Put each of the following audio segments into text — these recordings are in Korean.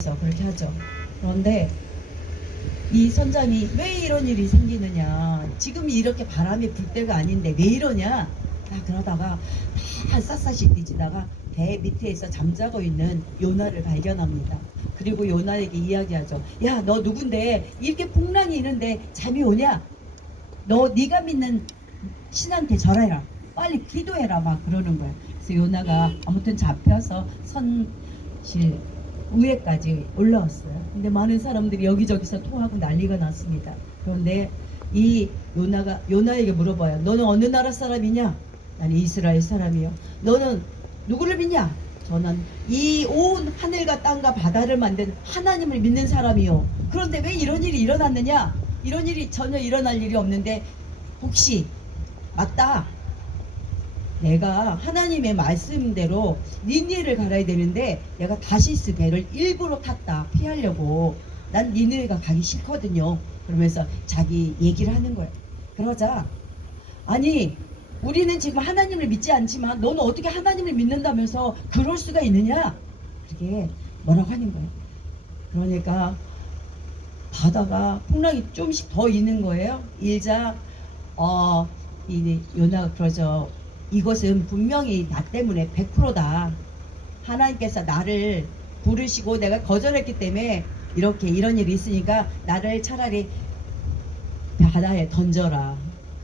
그렇게 하죠. 그런데 이 선장이 왜 이런 일이 생기느냐, 지금 이렇게 바람이 불 때가 아닌데 왜 이러냐, 그러다가 다 샅샅이 뒤지다가 배 밑에서 잠자고 있는 요나를 발견합니다. 그리고 요나에게 이야기하죠. 야, 너 누군데 이렇게 풍랑이 있는데 잠이 오냐? 너 네가 믿는 신한테 절해라, 빨리 기도해라, 막 그러는 거야. 그래서 요나가 아무튼 잡혀서 선실 위에까지 올라왔어요. 근데 많은 사람들이 여기저기서 토하고 난리가 났습니다. 그런데 이 요나에게 물어봐요. 너는 어느 나라 사람이냐? 나는 이스라엘 사람이요. 너는 누구를 믿냐? 저는 이 온 하늘과 땅과 바다를 만든 하나님을 믿는 사람이요. 그런데 왜 이런 일이 일어났느냐? 이런 일이 전혀 일어날 일이 없는데, 혹시 맞다, 내가 하나님의 말씀대로 니느웨를 갈아야 되는데 내가 다시스 배를 일부러 탔다, 피하려고. 난 니느웨가 가기 싫거든요. 그러면서 자기 얘기를 하는 거예요. 그러자, 아니 우리는 지금 하나님을 믿지 않지만 너는 어떻게 하나님을 믿는다면서 그럴 수가 있느냐, 그렇게 뭐라고 하는 거예요. 그러니까 바다가 풍랑이 좀씩 더 있는 거예요. 일자 이 요나가 그러죠. 이것은 분명히 나 때문에 100%다. 하나님께서 나를 부르시고 내가 거절했기 때문에 이렇게 이런 일이 있으니까 나를 차라리 바다에 던져라.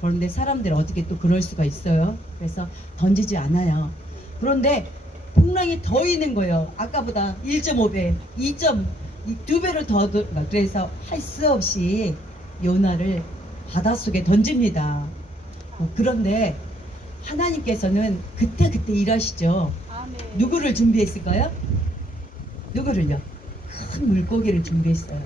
그런데 사람들이 어떻게 또 그럴 수가 있어요. 그래서 던지지 않아요. 그런데 풍랑이 더 있는 거예요. 아까보다 1.5배, 2배를 더. 그래서 할 수 없이 요나를 바닷속에 던집니다. 그런데 하나님께서는 그때그때 일하시죠. 아멘. 누구를 준비했을까요? 누구를요? 큰 물고기를 준비했어요.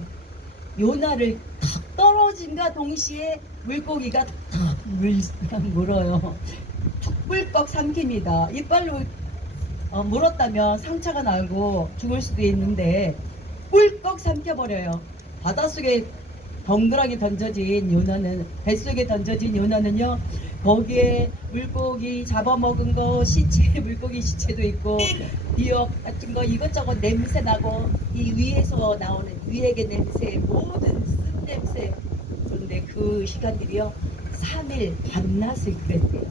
요나를 탁 떨어짐과 동시에 물고기가 탁 물어요. 툭불꺽 삼킵니다. 이빨로 물었다면 상처가 나고 죽을 수도 있는데 꿀꺽 삼켜버려요. 바닷속에 덩그러니 던져진 요나는, 뱃속에 던져진 요나는요, 거기에 물고기 잡아먹은 거 시체, 물고기 시체도 있고 미역 같은 거 이것저것 냄새 나고, 이 위에서 나오는 위액의 냄새, 모든 쓴 냄새. 그런데 그 시간들이요 3일 밤낮을 그랬대요.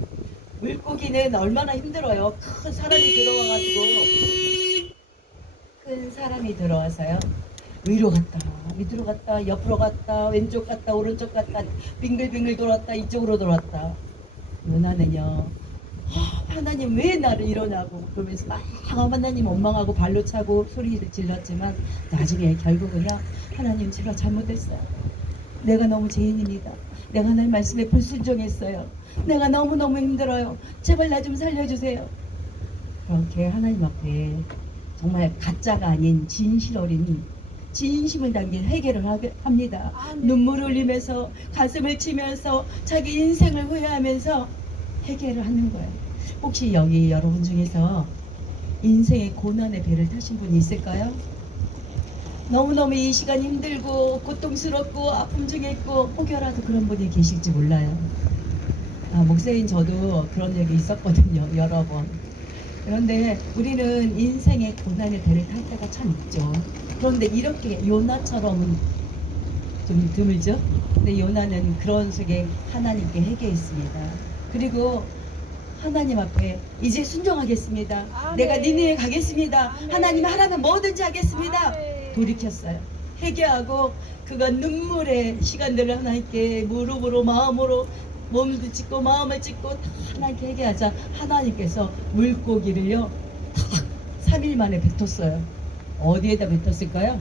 물고기는 얼마나 힘들어요. 큰 사람이 들어와서요, 위로 갔다 밑으로 갔다 옆으로 갔다 왼쪽 갔다 오른쪽 갔다 빙글빙글 돌았다 이쪽으로 돌았다. 요나는요, 하나님 왜 나를 이러냐고 그러면서 막 하나님 원망하고 발로 차고 소리를 질렀지만 나중에 결국은요, 하나님 제가 잘못했어요. 내가 너무 죄인입니다. 내가 하나님 말씀에 불순종했어요. 내가 너무너무 힘들어요. 제발 나 좀 살려주세요. 그렇게 하나님 앞에 정말 가짜가 아닌 진실 어린 진심을 담긴 회개를 합니다. 눈물을 흘리면서 가슴을 치면서 자기 인생을 후회하면서 회개를 하는 거예요. 혹시 여기 여러분 중에서 인생의 고난의 배를 타신 분이 있을까요? 너무너무 이 시간 힘들고 고통스럽고 아픔 중에 있고 혹여라도 그런 분이 계실지 몰라요. 목사인 저도 그런 적이 있었거든요, 여러 번. 그런데 우리는 인생의 고난의 배를 탈 때가 참 있죠. 그런데 이렇게 요나처럼은 좀 드물죠. 근데 요나는 그런 속에 하나님께 회개했습니다. 그리고 하나님 앞에 이제 순종하겠습니다. 아멘. 내가 니느웨 가겠습니다. 아멘. 하나님 하라면 뭐든지 하겠습니다. 아멘. 돌이켰어요. 회개하고 그가 눈물의 시간들을 하나님께 무릎으로 마음으로 몸도 찢고 마음을 찢고 다 하나님께 회개하자 하나님께서 물고기를요 탁 3일 만에 뱉었어요. 어디에다 뱉었을까요?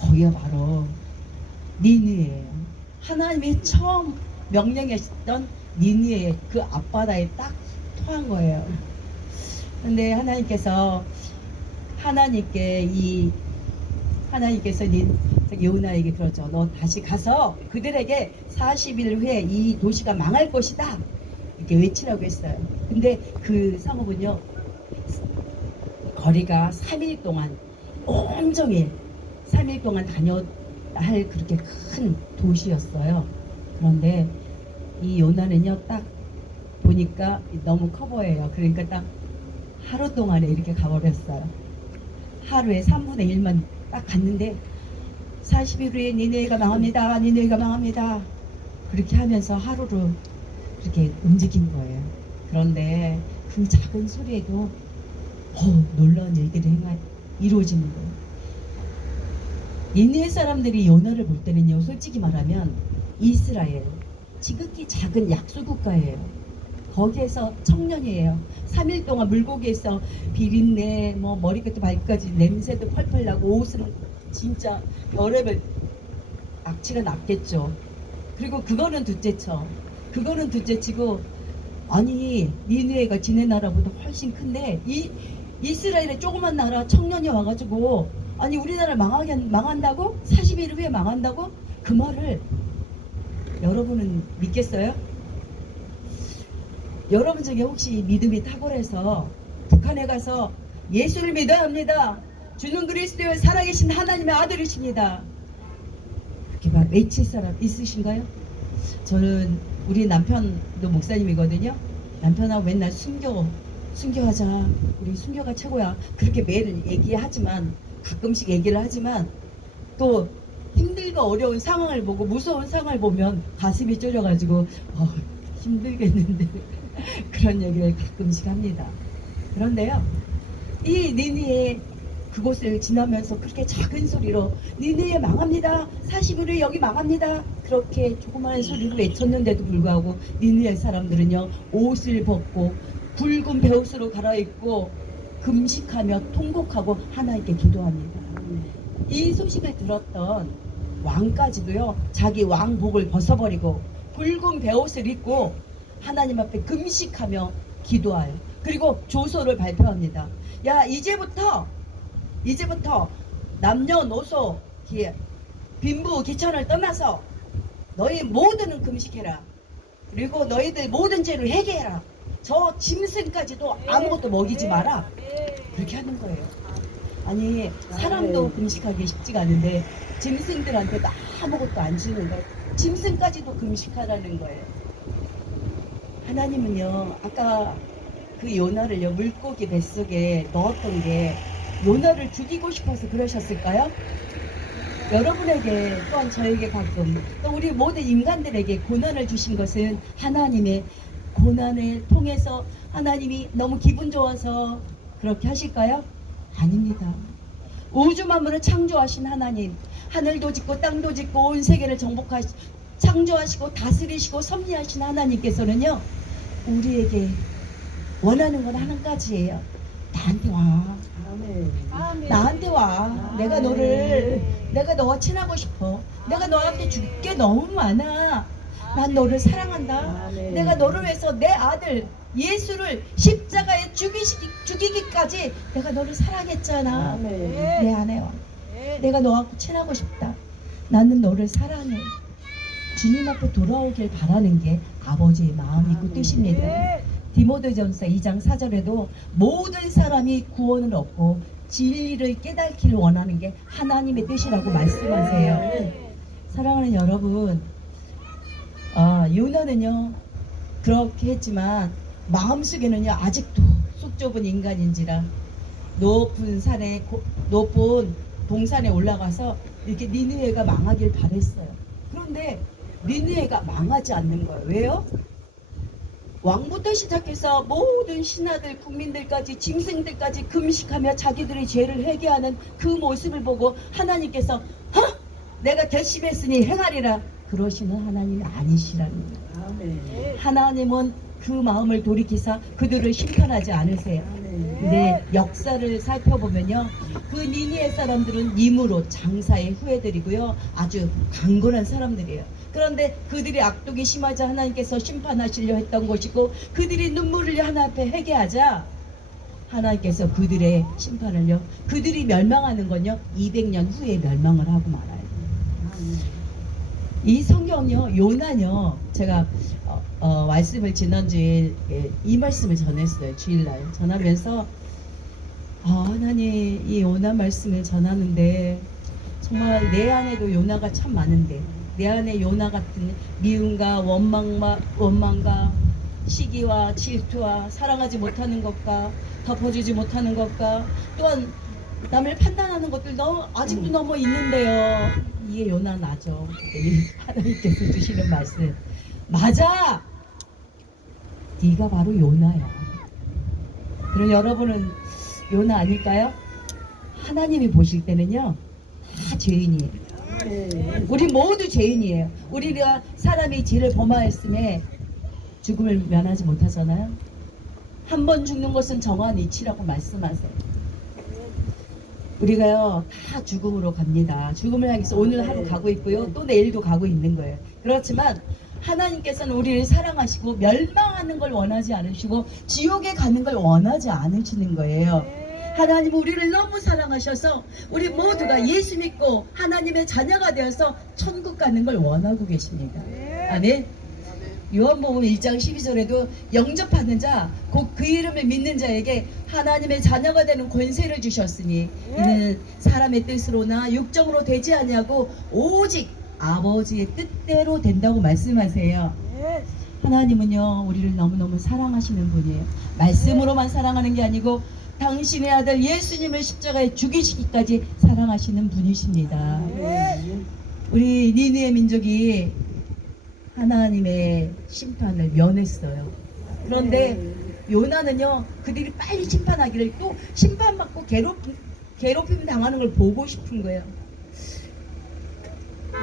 거기가 바로 니느웨예요. 하나님이 처음 명령하셨던 니느웨 그 앞바다에 딱 토한 거예요. 근데 하나님께서 요나에게 그러죠. 너 다시 가서 그들에게 40일 후에 이 도시가 망할 것이다, 이렇게 외치라고 했어요. 근데 그 상업은요, 거리가 3일 동안 온종일 3일 동안 다녀야 할 그렇게 큰 도시였어요. 그런데 이 요나는요, 딱 보니까 너무 커 보여요. 그러니까 딱 하루 동안에 이렇게 가버렸어요. 하루에 3분의 1만 딱 갔는데 40일 후에 니네가 망합니다. 니네가 망합니다. 그렇게 하면서 하루를 이렇게 움직인 거예요. 그런데 그 작은 소리에도 놀라운 일들이 이루어지는 거예요. 니느웨 사람들이 요나를 볼 때는요, 솔직히 말하면 이스라엘 지극히 작은 약소 국가예요. 거기에서 청년이에요. 3일 동안 물고기에서 비린내, 뭐 머리끝부터 발끝까지 냄새도 펄펄 나고 옷은 진짜 별의별 악취가 났겠죠. 그리고 그거는 둘째쳐. 그거는 둘째치고, 아니 니느웨가 지네 나라보다 훨씬 큰데 이 이스라엘의 조그만 나라 청년이 와가지고, 아니 우리나라 망한다고? 40일 후에 망한다고? 그 말을 여러분은 믿겠어요? 여러분 중에 혹시 믿음이 탁월해서 북한에 가서 예수를 믿어야 합니다, 주는 그리스도의 살아계신 하나님의 아들이십니다, 그렇게 막 외칠 사람 있으신가요? 저는 우리 남편도 목사님이거든요. 남편하고 맨날 순교하자, 우리 순교가 최고야, 그렇게 매일 얘기하지만, 가끔씩 얘기를 하지만, 또 힘들고 어려운 상황을 보고 무서운 상황을 보면 가슴이 쫄여가지고 힘들겠는데 그런 얘기를 가끔씩 합니다. 그런데요, 이 니느웨 그곳을 지나면서 그렇게 작은 소리로 니느웨 망합니다, 40일 후에 여기 망합니다, 그렇게 조그마한 소리로 외쳤는데도 불구하고 니느웨 사람들은요, 옷을 벗고 붉은 베옷으로 갈아입고 금식하며 통곡하고 하나님께 기도합니다. 이 소식을 들었던 왕까지도요, 자기 왕복을 벗어버리고 붉은 베옷을 입고 하나님 앞에 금식하며 기도하여, 그리고 조서를 발표합니다. 야, 이제부터 남녀노소 빈부 귀천을 떠나서 너희 모두는 금식해라. 그리고 너희들 모든 죄를 회개해라. 저 짐승까지도 아무것도 먹이지 마라. 그렇게 하는 거예요. 아니 사람도 금식하기 쉽지가 않은데 짐승들한테도 아무것도 안 주는 거예요. 짐승까지도 금식하라는 거예요. 하나님은요, 아까 그 요나를요, 물고기 뱃속에 넣었던 게 요나를 죽이고 싶어서 그러셨을까요? 여러분에게, 또한 저에게 가끔, 또 우리 모든 인간들에게 고난을 주신 것은 하나님의 고난을 통해서 하나님이 너무 기분 좋아서 그렇게 하실까요? 아닙니다. 우주 만물을 창조하신 하나님, 하늘도 짓고 땅도 짓고 온 세계를 창조하시고 다스리시고 섭리하신 하나님께서는요, 우리에게 원하는 건 한 가지예요. 나한테 와. 아멘. 나한테 와. 내가 너와 친하고 싶어. 내가 너한테 줄 게 너무 많아. 난 너를 사랑한다. 아멘. 내가 너를 위해서 내 아들 예수를 십자가에 죽이기까지 내가 너를 사랑했잖아. 아멘. 내 안에 와. 내가 너하고 친하고 싶다. 나는 너를 사랑해. 주님 앞에 돌아오길 바라는 게 아버지의 마음이고 뜻입니다. 디모데전서 2장 4절에도 모든 사람이 구원을 얻고 진리를 깨닫기를 원하는 게 하나님의 뜻이라고 말씀하세요. 사랑하는 여러분, 요나는요 그렇게 했지만 마음속에는요 아직도 속 좁은 인간인지라 높은 동산에 올라가서 이렇게 니느웨가 망하길 바랬어요. 그런데 니느웨가 망하지 않는 거예요. 왜요? 왕부터 시작해서 모든 신하들, 국민들까지, 짐승들까지 금식하며 자기들의 죄를 회개하는 그 모습을 보고 하나님께서 내가 결심했으니 행하리라 그러시는 하나님이 아니시라는 거예요. 아멘. 하나님은 그 마음을 돌이키사 그들을 심판하지 않으세요. 근데 역사를 살펴보면요, 그 니느웨 사람들은 임으로 장사의 후예들이고요, 아주 강건한 사람들이에요. 그런데 그들이 악독이 심하자 하나님께서 심판하시려 했던 것이고, 그들이 눈물을 흘려 하나님 앞에 회개하자 하나님께서 그들의 심판을요, 그들이 멸망하는 건요 200년 후에 멸망을 하고 말아요. 이 성경요, 요나요, 제가 말씀을 지난주에 이 말씀을 전했어요. 주일날 전하면서 하나님, 이 요나 말씀을 전하는데 정말 내 안에도 요나가 참 많은데, 내 안에 요나 같은 미움과 원망과 시기와 질투와 사랑하지 못하는 것과 덮어주지 못하는 것과 또한 남을 판단하는 것들도 아직도 너무 있는데요. 이게 요나 나죠. 이 하나님께서 주시는 말씀. 맞아. 네가 바로 요나야. 그럼 여러분은 요나 아닐까요? 하나님이 보실 때는요, 다 죄인이에요. 우리 모두 죄인이에요. 우리가 사람이 죄를 범하였음에 죽음을 면하지 못하잖아요. 한 번 죽는 것은 정한 이치라고 말씀하세요. 우리가요 다 죽음으로 갑니다. 죽음을 향해서 오늘 하루 가고 있고요, 또 내일도 가고 있는 거예요. 그렇지만 하나님께서는 우리를 사랑하시고 멸망하는 걸 원하지 않으시고 지옥에 가는 걸 원하지 않으시는 거예요. 하나님은 우리를 너무 사랑하셔서 우리 모두가 예수 믿고 하나님의 자녀가 되어서 천국 가는 걸 원하고 계십니다. 아멘. 요한복음 1장 12절에도 영접하는 자 곧 그 이름을 믿는 자에게 하나님의 자녀가 되는 권세를 주셨으니 이는 사람의 뜻으로나 육정으로 되지 아니하고 오직 아버지의 뜻대로 된다고 말씀하세요. 하나님은요 우리를 너무너무 사랑하시는 분이에요. 말씀으로만 사랑하는 게 아니고 당신의 아들 예수님을 십자가에 죽이시기까지 사랑하시는 분이십니다. 우리 니느웨 민족이 하나님의 심판을 면했어요. 그런데 요나는요 그들이 빨리 심판하기를 또 심판받고 괴롭힘 당하는 걸 보고 싶은 거예요.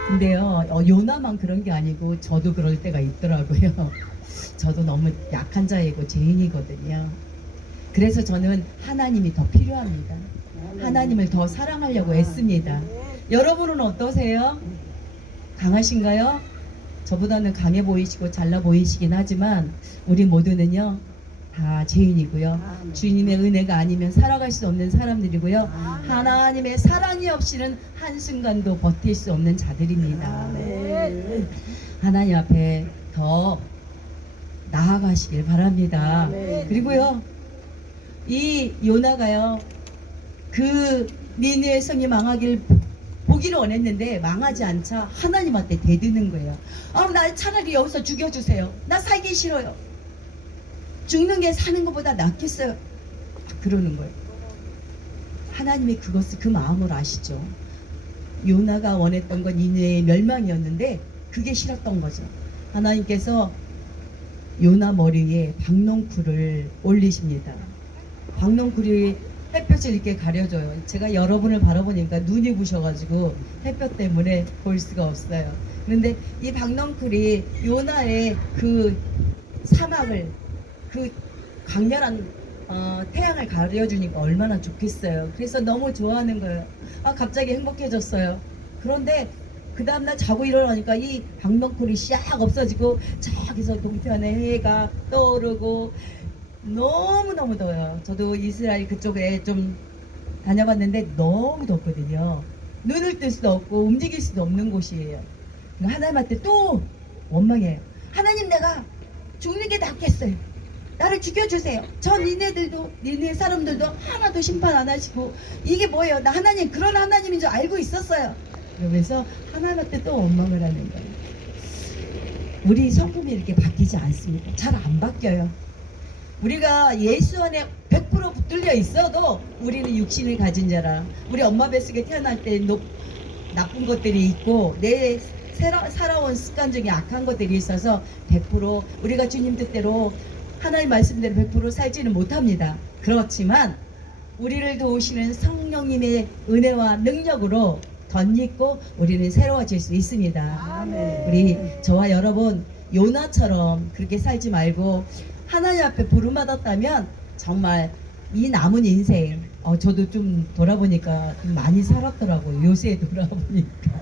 근데요 요나만 그런 게 아니고 저도 그럴 때가 있더라고요. 저도 너무 약한 자이고 죄인이거든요. 그래서 저는 하나님이 더 필요합니다. 하나님을 더 사랑하려고 애씁니다. 여러분은 어떠세요? 강하신가요? 저보다는 강해 보이시고 잘나 보이시긴 하지만 우리 모두는요 다 죄인이고요. 주님의 은혜가 아니면 살아갈 수 없는 사람들이고요. 하나님의 사랑이 없이는 한순간도 버틸 수 없는 자들입니다. 하나님 앞에 더 나아가시길 바랍니다. 그리고요 이 요나가요 그 니느웨 성이 망하길 보기를 원했는데 망하지 않자 하나님한테 대드는 거예요. 나 차라리 여기서 죽여주세요. 나 살기 싫어요. 죽는 게 사는 것보다 낫겠어요. 그러는 거예요. 하나님이 그 마음을 아시죠. 요나가 원했던 건 니느웨의 멸망이었는데 그게 싫었던 거죠. 하나님께서 요나 머리 위에 박농쿨을 올리십니다. 박농쿨이 햇볕을 이렇게 가려줘요. 제가 여러분을 바라보니까 눈이 부셔가지고 햇볕 때문에 볼 수가 없어요. 그런데 이 박농쿨이 요나의 그 사막을 그 강렬한 태양을 가려주니까 얼마나 좋겠어요. 그래서 너무 좋아하는 거예요. 갑자기 행복해졌어요. 그런데 그 다음날 자고 일어나니까 이 박농쿨이 싹 없어지고 저기서 동편에 해가 떠오르고 너무너무 더워요. 저도 이스라엘 그쪽에 좀 다녀봤는데 너무 덥거든요. 눈을 뜰 수도 없고 움직일 수도 없는 곳이에요. 하나님한테 또 원망해요. 하나님 내가 죽는 게 낫겠어요. 나를 죽여주세요. 저 니네 사람들도 하나도 심판 안 하시고 이게 뭐예요? 나 하나님 그런 하나님인 줄 알고 있었어요. 그러면서 하나님한테 또 원망을 하는 거예요. 우리 성품이 이렇게 바뀌지 않습니다. 잘 안 바뀌어요. 우리가 예수 안에 100% 붙들려 있어도 우리는 육신을 가진 자라. 우리 엄마 뱃속에 태어날 때 나쁜 것들이 있고 내 살아온 습관 중에 악한 것들이 있어서 100% 우리가 주님 뜻대로 하나님 말씀대로 100% 살지는 못합니다. 그렇지만 우리를 도우시는 성령님의 은혜와 능력으로 덧입고 우리는 새로워질 수 있습니다. 우리 저와 여러분 요나처럼 그렇게 살지 말고 하나님 앞에 부름받았다면 정말 이 남은 인생 저도 좀 돌아보니까 좀 많이 살았더라고요. 요새 돌아보니까